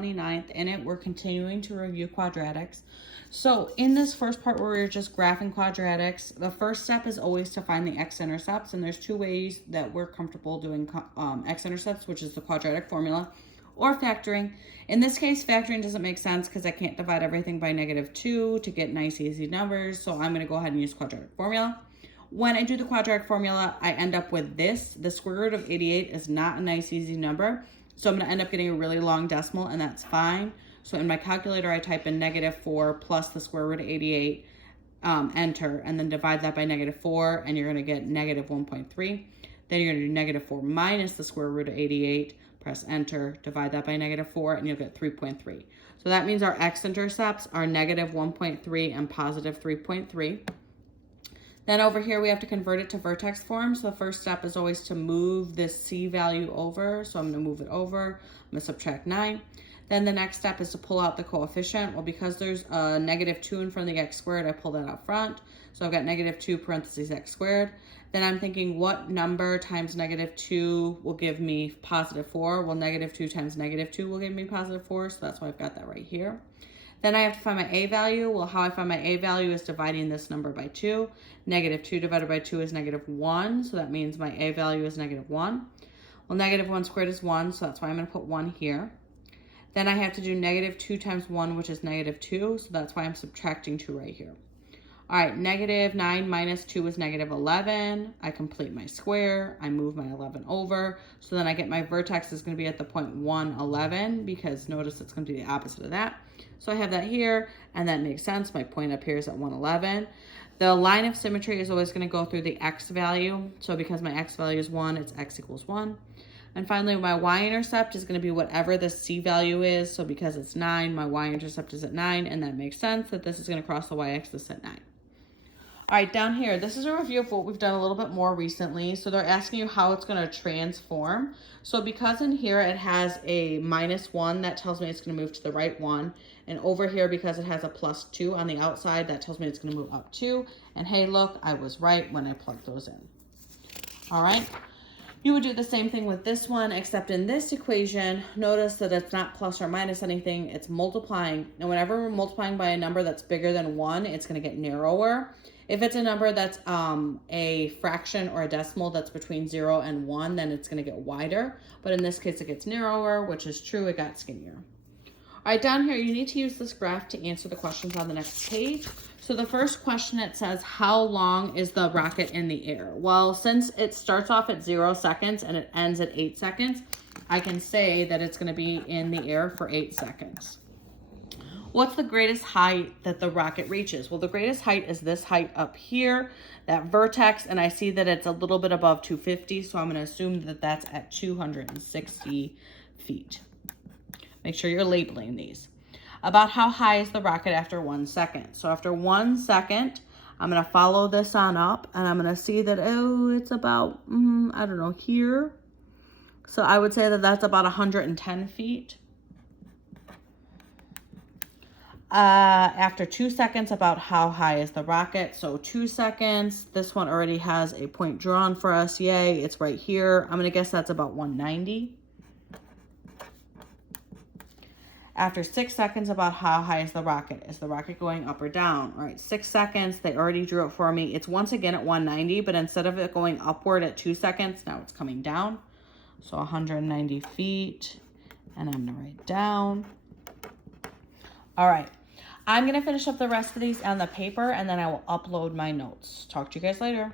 29th. In it, we're continuing to review quadratics. So in this first part where we're just graphing quadratics, the first step is always to find the x-intercepts, and there's two ways that we're comfortable doing x-intercepts, which is the quadratic formula or factoring. In this case, factoring doesn't make sense because I can't divide everything by -2 to get nice easy numbers, so I'm going to go ahead and use quadratic formula. When I do the quadratic formula, I end up with this. The square root of 88 is not a nice easy number, so I'm going to end up getting a really long decimal, and that's fine. So in my calculator, I type in -4 plus the square root of 88, enter, and then divide that by -4, and you're going to get -1.3. Then you're going to do -4 minus the square root of 88, press enter, divide that by -4, and you'll get 3.3. So that means our x-intercepts are -1.3 and +3.3. Then over here, we have to convert it to vertex form. So the first step is always to move this c value over. So I'm going to move it over. I'm going to subtract 9. Then the next step is to pull out the coefficient. Well, because there's a -2 in front of the x squared, I pull that out front. So I've got -2 parentheses x squared. Then I'm thinking, what number times -2 will give me +4? Well, -2 times -2 will give me +4. So that's why I've got that right here. Then I have to find my a value. Well, how I find my a value is dividing this number by 2. -2 divided by 2 is -1. So that means my a value is -1. Well, -1 squared is 1. So that's why I'm going to put 1 here. Then I have to do -2 times 1, which is -2. So that's why I'm subtracting 2 right here. All right, -9 minus 2 is -11. I complete my square. I move my 11 over. So then I get my vertex is going to be at the point 1, 11, because notice it's going to be the opposite of that. So I have that here, and that makes sense. My point up here is at 1, 11. The line of symmetry is always going to go through the x value. So because my x value is 1, it's x equals 1. And finally, my y-intercept is going to be whatever the c value is. So because it's 9, my y-intercept is at 9, and that makes sense that this is going to cross the y-axis at 9. All right, down here, this is a review of what we've done a little bit more recently. So they're asking you how it's going to transform. So because in here it has a -1, that tells me it's going to move to the right 1. And over here, because it has a +2 on the outside, that tells me it's going to move up 2. And hey, look, I was right when I plugged those in. All right. You would do the same thing with this one, except in this equation, notice that it's not plus or minus anything, it's multiplying. And whenever we're multiplying by a number that's bigger than 1, it's going to get narrower. If it's a number that's a fraction or a decimal that's between 0 and 1, then it's going to get wider. But in this case, it gets narrower, which is true, it got skinnier. All right, down here, you need to use this graph to answer the questions on the next page. So the first question, it says, how long is the rocket in the air? Well, since it starts off at 0 seconds and it ends at 8 seconds, I can say that it's going to be in the air for 8 seconds. What's the greatest height that the rocket reaches? Well, the greatest height is this height up here, that vertex, and I see that it's a little bit above 250, so I'm going to assume that that's at 260 feet. Make sure you're labeling these. About how high is the rocket after 1 second? So after 1 second, I'm going to follow this on up, and I'm going to see that, oh, it's about, I don't know, here. So I would say that that's about 110 feet. After 2 seconds, about how high is the rocket? So 2 seconds, this one already has a point drawn for us. Yay, it's right here. I'm going to guess that's about 190. After 6 seconds, about how high is the rocket? Is the rocket going up or down? All right, 6 seconds, they already drew it for me. It's once again at 190, but instead of it going upward at 2 seconds, now it's coming down. So 190 feet, and I'm going to write down. All right, I'm going to finish up the rest of these on the paper, and then I will upload my notes. Talk to you guys later.